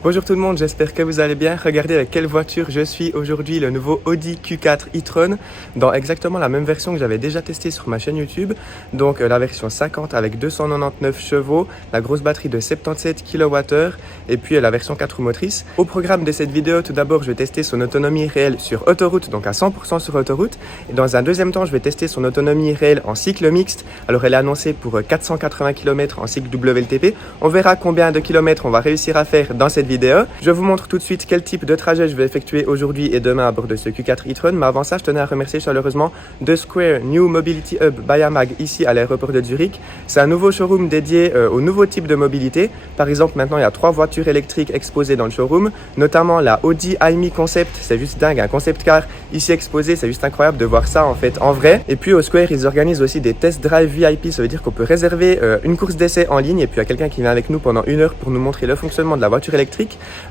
Bonjour tout le monde, j'espère que vous allez bien. Regardez avec quelle voiture je suis aujourd'hui, le nouveau Audi Q4 e-tron, dans exactement la même version que j'avais déjà testée sur ma chaîne YouTube. Donc la version 50 avec 299 chevaux, la grosse batterie de 77 kWh et puis la version 4 roues motrices. Au programme de cette vidéo, tout d'abord, je vais tester son autonomie réelle sur autoroute, donc à 100% sur autoroute. Et dans un deuxième temps, je vais tester son autonomie réelle en cycle mixte. Alors elle est annoncée pour 480 km en cycle WLTP. On verra combien de kilomètres on va réussir à faire dans cette vidéo. Je vous montre tout de suite quel type de trajet je vais effectuer aujourd'hui et demain à bord de ce Q4 e-tron. Mais avant ça, je tenais à remercier chaleureusement The Square New Mobility Hub by AMAG ici à l'aéroport de Zurich. C'est un nouveau showroom dédié aux nouveaux types de mobilité. Par exemple, maintenant il y a 3 voitures électriques exposées dans le showroom, notamment la Audi AMI Concept. C'est juste dingue, un concept car ici exposé, c'est juste incroyable de voir ça en fait en vrai. Et puis au Square, ils organisent aussi des test drive VIP, ça veut dire qu'on peut réserver une course d'essai en ligne et puis il y a quelqu'un qui vient avec nous pendant 1 heure pour nous montrer le fonctionnement de la voiture électrique.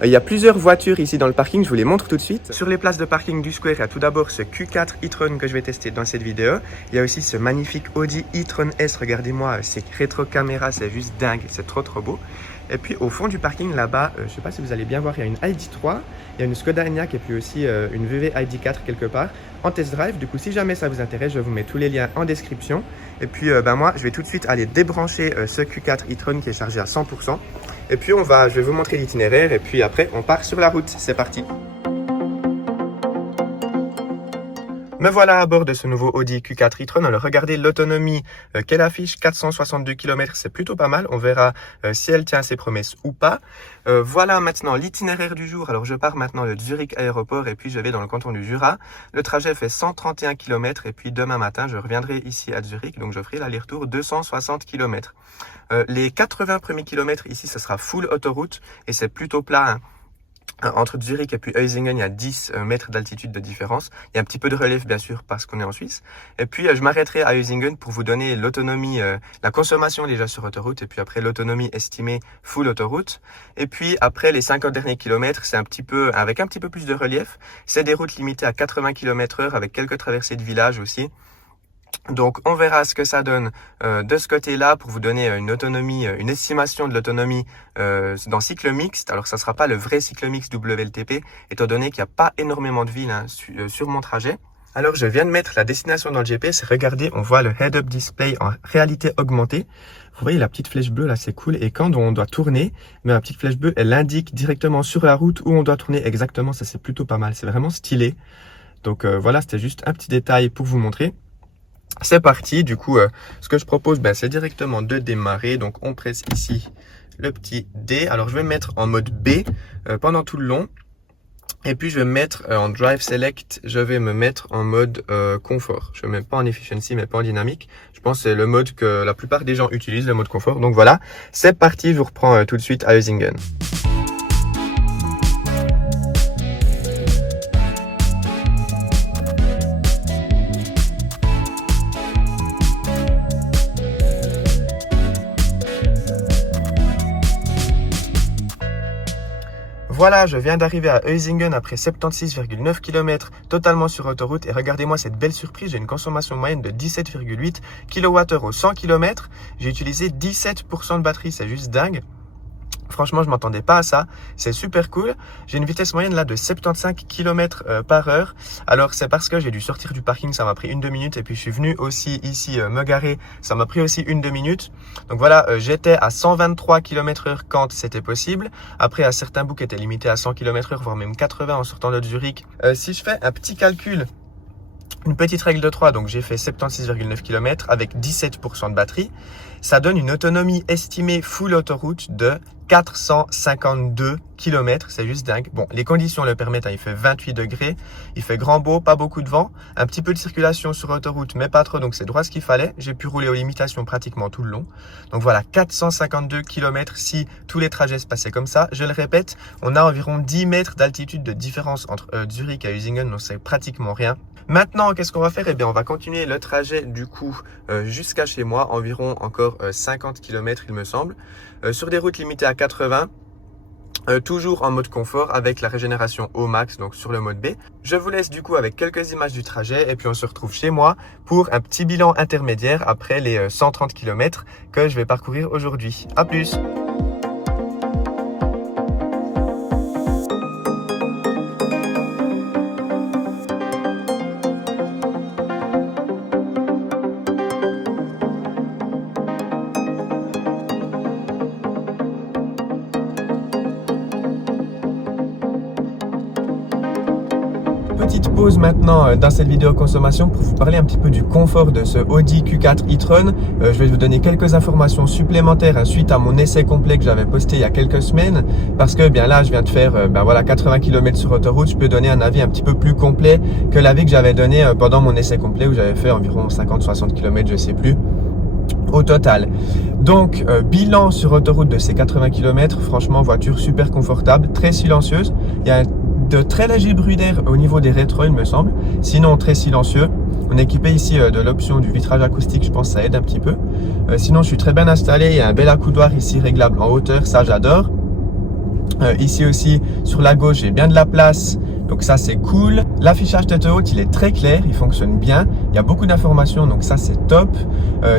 Il y a plusieurs voitures ici dans le parking, je vous les montre tout de suite. Sur les places de parking du Square, il y a tout d'abord ce Q4 e-tron que je vais tester dans cette vidéo. Il y a aussi ce magnifique Audi e-tron S, regardez-moi ces rétro caméras, c'est juste dingue, c'est trop beau. Et puis au fond du parking là-bas, je ne sais pas si vous allez bien voir, il y a une ID3, il y a une Skoda Enyaq et puis aussi une VW ID4 quelque part en test drive. Du coup, si jamais ça vous intéresse, je vous mets tous les liens en description. Et puis moi, je vais tout de suite aller débrancher ce Q4 e-tron qui est chargé à 100%. Et puis je vais vous montrer l'itinéraire et puis après on part sur la route. C'est parti. Me voilà à bord de ce nouveau Audi Q4 e-tron. Alors regardez l'autonomie qu'elle affiche, 462 km, c'est plutôt pas mal. On verra si elle tient ses promesses ou pas. Voilà maintenant l'itinéraire du jour. Alors je pars maintenant de Zurich aéroport et puis je vais dans le canton du Jura. Le trajet fait 131 km et puis demain matin je reviendrai ici à Zurich. Donc je ferai l'aller-retour 260 km. Les 80 premiers kilomètres ici, ce sera full autoroute et c'est plutôt plat, hein. Entre Zurich et puis Eusingen, il y a 10 mètres d'altitude de différence. Il y a un petit peu de relief, bien sûr, parce qu'on est en Suisse. Et puis, je m'arrêterai à Eusingen pour vous donner l'autonomie, la consommation déjà sur autoroute, et puis après l'autonomie estimée full autoroute. Et puis, après les 50 derniers kilomètres, c'est avec un petit peu plus de relief. C'est des routes limitées à 80 km/h avec quelques traversées de village aussi. Donc on verra ce que ça donne de ce côté-là pour vous donner une autonomie, une estimation de l'autonomie dans cycle mixte. Alors ça sera pas le vrai cycle mixte WLTP étant donné qu'il n'y a pas énormément de villes sur mon trajet. Alors je viens de mettre la destination dans le GPS et regardez, on voit le head-up display en réalité augmentée. Vous voyez la petite flèche bleue là, c'est cool. Et quand on doit tourner, mais la petite flèche bleue, elle indique directement sur la route où on doit tourner exactement. Ça c'est plutôt pas mal, c'est vraiment stylé. Donc voilà, c'était juste un petit détail pour vous montrer. C'est parti, du coup, ce que je propose, c'est directement de démarrer. Donc, on presse ici le petit D. Alors, je vais me mettre en mode B pendant tout le long. Et puis, je vais me mettre en Drive Select. Je vais me mettre en mode confort. Je ne mets pas en Efficiency, mais pas en dynamique. Je pense que c'est le mode que la plupart des gens utilisent, le mode confort. Donc, voilà, c'est parti. Je vous reprends tout de suite à Eusingen. Voilà, je viens d'arriver à Eusingen après 76,9 km totalement sur autoroute et regardez-moi cette belle surprise, j'ai une consommation moyenne de 17,8 kWh au 100 km. J'ai utilisé 17% de batterie, c'est juste dingue. Franchement, je m'attendais pas à ça. C'est super cool. J'ai une vitesse moyenne là de 75 km/h. Alors, c'est parce que j'ai dû sortir du parking. Ça m'a pris 1-2 minutes. Et puis, je suis venu aussi ici me garer. Ça m'a pris aussi 1-2 minutes. Donc voilà, j'étais à 123 km/h quand c'était possible. Après, à certains bouts qui étaient limités à 100 km/h, voire même 80 en sortant de Zurich. Si je fais un petit calcul, une petite règle de 3, donc j'ai fait 76,9 km avec 17% de batterie. Ça donne une autonomie estimée full autoroute de 452 km, c'est juste dingue. Bon, les conditions le permettent, hein, il fait 28 degrés, il fait grand beau, pas beaucoup de vent, un petit peu de circulation sur autoroute, mais pas trop, donc c'est droit ce qu'il fallait. J'ai pu rouler aux limitations pratiquement tout le long. Donc voilà, 452 km si tous les trajets se passaient comme ça. Je le répète, on a environ 10 mètres d'altitude de différence entre Zurich et Eusingen, donc c'est pratiquement rien. Maintenant, qu'est-ce qu'on va faire? Eh bien, on va continuer le trajet du coup jusqu'à chez moi, environ encore 50 km il me semble, sur des routes limitées à 80. Toujours en mode confort avec la régénération au max, donc sur le mode B. Je vous laisse du coup avec quelques images du trajet et puis on se retrouve chez moi pour un petit bilan intermédiaire après les 130 km que je vais parcourir aujourd'hui. À plus! petite pause maintenant dans cette vidéo consommation pour vous parler un petit peu du confort de ce Audi Q4 e-tron. Je vais vous donner quelques informations supplémentaires suite à mon essai complet que j'avais posté il y a quelques semaines, parce que bien là je viens de faire 80 km sur autoroute. Je peux donner un avis un petit peu plus complet que l'avis que j'avais donné pendant mon essai complet où j'avais fait environ 50-60 km, je sais plus, au total. Donc bilan sur autoroute de ces 80 km, franchement voiture super confortable, très silencieuse. Il y a de très légers bruits d'air au niveau des rétros il me semble, sinon très silencieux. On est équipé ici de l'option du vitrage acoustique, je pense que ça aide un petit peu. Sinon je suis très bien installé, il y a un bel accoudoir ici réglable en hauteur, ça j'adore. Ici aussi sur la gauche j'ai bien de la place, donc ça c'est cool. L'affichage tête haute il est très clair, il fonctionne bien, il y a beaucoup d'informations, donc ça c'est top.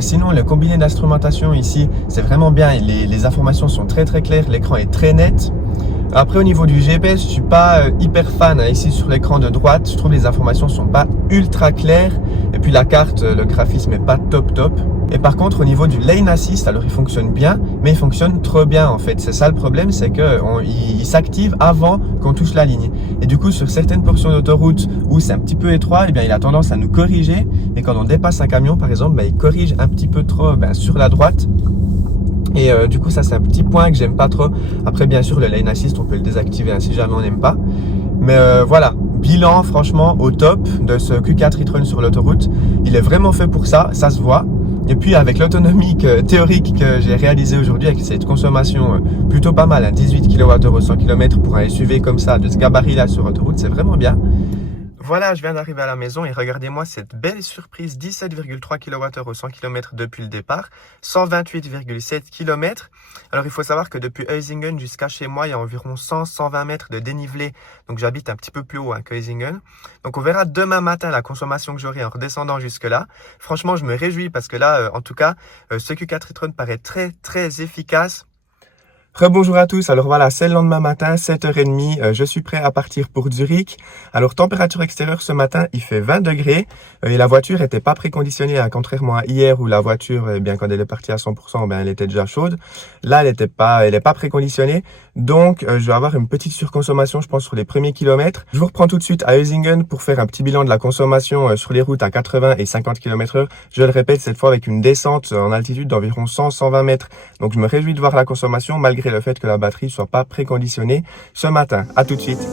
Sinon le combiné d'instrumentation ici c'est vraiment bien, les informations sont très claires, l'écran est très net. Après au niveau du GPS, je suis pas hyper fan ici sur l'écran de droite, je trouve les informations sont pas ultra claires et puis la carte, le graphisme est pas top. Et par contre au niveau du lane assist, alors il fonctionne bien, mais il fonctionne trop bien en fait. C'est ça le problème, c'est que il s'active avant qu'on touche la ligne. Et du coup sur certaines portions d'autoroute où c'est un petit peu étroit, eh bien il a tendance à nous corriger. Et quand on dépasse un camion par exemple, il corrige un petit peu trop sur la droite. Et du coup ça c'est un petit point que j'aime pas trop. Après bien sûr le lane assist on peut le désactiver si jamais on n'aime pas. Mais voilà, bilan franchement au top de ce Q4 e-tron sur l'autoroute. Il est vraiment fait pour ça, ça se voit. Et puis avec l'autonomie théorique que j'ai réalisée aujourd'hui avec cette consommation plutôt pas mal, 18 kWh au 100 km pour un SUV comme ça, de ce gabarit là sur autoroute, c'est vraiment bien. Voilà, je viens d'arriver à la maison et regardez-moi cette belle surprise, 17,3 kWh au 100 km depuis le départ, 128,7 km. Alors il faut savoir que depuis Huizingen jusqu'à chez moi, il y a environ 100-120 mètres de dénivelé, donc j'habite un petit peu plus haut que Huizingen. Donc on verra demain matin la consommation que j'aurai en redescendant jusque là. Franchement, je me réjouis parce que là, en tout cas, ce Q4 e-tron paraît très efficace. Rebonjour à tous, alors voilà, c'est le lendemain matin, 7h30, je suis prêt à partir pour Zurich. Alors température extérieure ce matin, il fait 20 degrés et la voiture n'était pas préconditionnée, contrairement à hier où la voiture, bien quand elle est partie à 100%, elle était déjà chaude. Là, elle n'est pas préconditionnée, donc je vais avoir une petite surconsommation, je pense, sur les premiers kilomètres. Je vous reprends tout de suite à Huizingen pour faire un petit bilan de la consommation sur les routes à 80 et 50 km/h. Je le répète, cette fois avec une descente en altitude d'environ 100-120 mètres. Donc je me réjouis de voir la consommation malgré le fait que la batterie soit pas préconditionnée ce matin. À tout de suite.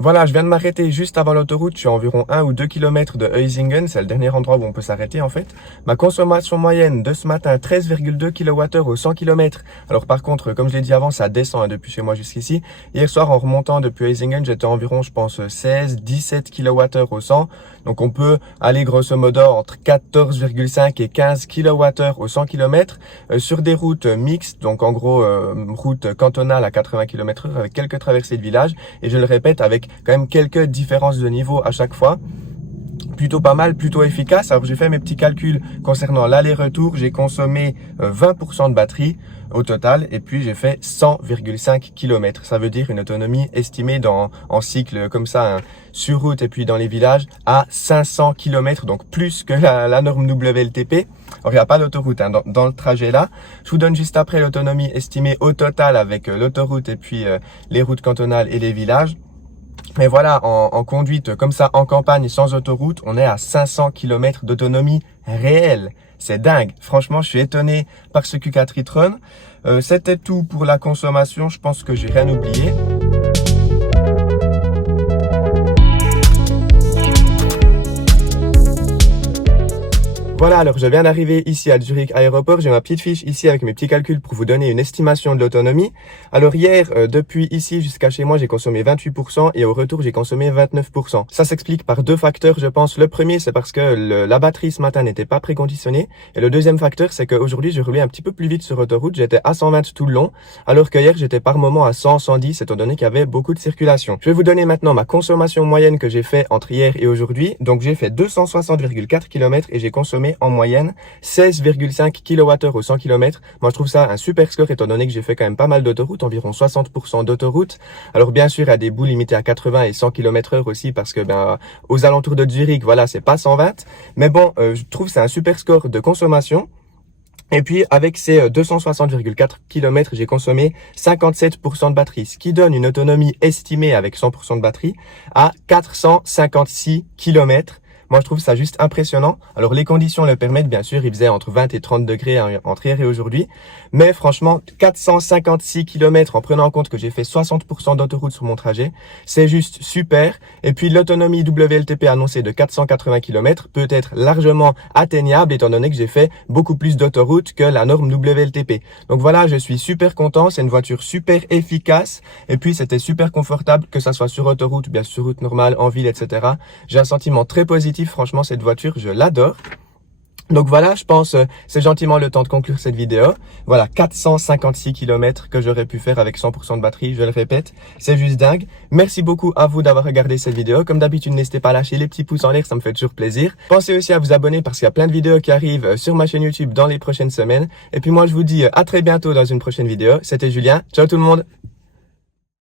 Voilà, je viens de m'arrêter juste avant l'autoroute, je suis à environ 1 ou 2 km de Huizingen, c'est le dernier endroit où on peut s'arrêter en fait. Ma consommation moyenne de ce matin, 13,2 kWh au 100 km. Alors par contre, comme je l'ai dit avant, ça descend depuis chez moi jusqu'ici. Hier soir, en remontant depuis Huizingen, j'étais environ, je pense, 16-17 kWh au 100. Donc on peut aller grosso modo entre 14,5 et 15 kWh au 100 km sur des routes mixtes, donc en gros route cantonale à 80 km/h avec quelques traversées de village. Et je le répète, avec quand même quelques différences de niveau à chaque fois. Plutôt pas mal, plutôt efficace. Alors j'ai fait mes petits calculs concernant l'aller-retour. J'ai consommé 20% de batterie au total et puis j'ai fait 100,5 km. Ça veut dire une autonomie estimée en cycle comme ça, sur route et puis dans les villages à 500 km, donc plus que la norme WLTP. Alors il n'y a pas d'autoroute dans le trajet là. Je vous donne juste après l'autonomie estimée au total avec l'autoroute et puis les routes cantonales et les villages. Mais voilà, en conduite comme ça, en campagne, sans autoroute, on est à 500 km d'autonomie réelle. C'est dingue. Franchement, je suis étonné par ce Q4 e-tron. C'était tout pour la consommation. Je pense que j'ai rien oublié. Voilà, alors je viens d'arriver ici à Zurich Aéroport. J'ai ma petite fiche ici avec mes petits calculs pour vous donner une estimation de l'autonomie. Alors hier, depuis ici jusqu'à chez moi, j'ai consommé 28% et au retour, j'ai consommé 29%. Ça s'explique par deux facteurs, je pense. Le premier, c'est parce que la batterie ce matin n'était pas préconditionnée. Et le deuxième facteur, c'est qu'aujourd'hui, j'ai roulé un petit peu plus vite sur autoroute. J'étais à 120 tout le long, alors que hier, j'étais par moment à 100, 110, étant donné qu'il y avait beaucoup de circulation. Je vais vous donner maintenant ma consommation moyenne que j'ai fait entre hier et aujourd'hui. Donc j'ai fait 260,4 km et j'ai consommé consommé en moyenne 16,5 kWh au 100 km. Moi, je trouve ça un super score étant donné que j'ai fait quand même pas mal d'autoroutes, environ 60% d'autoroutes. Alors bien sûr, il y a des bouts limités à 80 et 100 km/h aussi parce que aux alentours de Zurich, voilà, c'est pas 120. Mais bon, je trouve que c'est un super score de consommation. Et puis, avec ces 260,4 km, j'ai consommé 57% de batterie, ce qui donne une autonomie estimée avec 100% de batterie à 456 km. Moi, je trouve ça juste impressionnant. Alors, les conditions le permettent, bien sûr, il faisait entre 20 et 30 degrés entre hier et aujourd'hui. Mais franchement, 456 km en prenant en compte que j'ai fait 60% d'autoroute sur mon trajet, c'est juste super. Et puis, l'autonomie WLTP annoncée de 480 km peut être largement atteignable étant donné que j'ai fait beaucoup plus d'autoroute que la norme WLTP. Donc voilà, je suis super content. C'est une voiture super efficace. Et puis, c'était super confortable, que ça soit sur autoroute, bien sur route normale, en ville, etc. J'ai un sentiment très positif. Franchement, cette voiture, je l'adore. Donc voilà, je pense c'est gentiment le temps de conclure cette vidéo. Voilà, 456 km que j'aurais pu faire avec 100% de batterie, je le répète, c'est juste dingue. Merci beaucoup à vous d'avoir regardé cette vidéo. Comme d'habitude, n'hésitez pas à lâcher les petits pouces en l'air, ça me fait toujours plaisir. Pensez aussi à vous abonner parce qu'il y a plein de vidéos qui arrivent sur ma chaîne YouTube dans les prochaines semaines. Et puis moi, je vous dis à très bientôt dans une prochaine vidéo. C'était Julien, ciao tout le monde.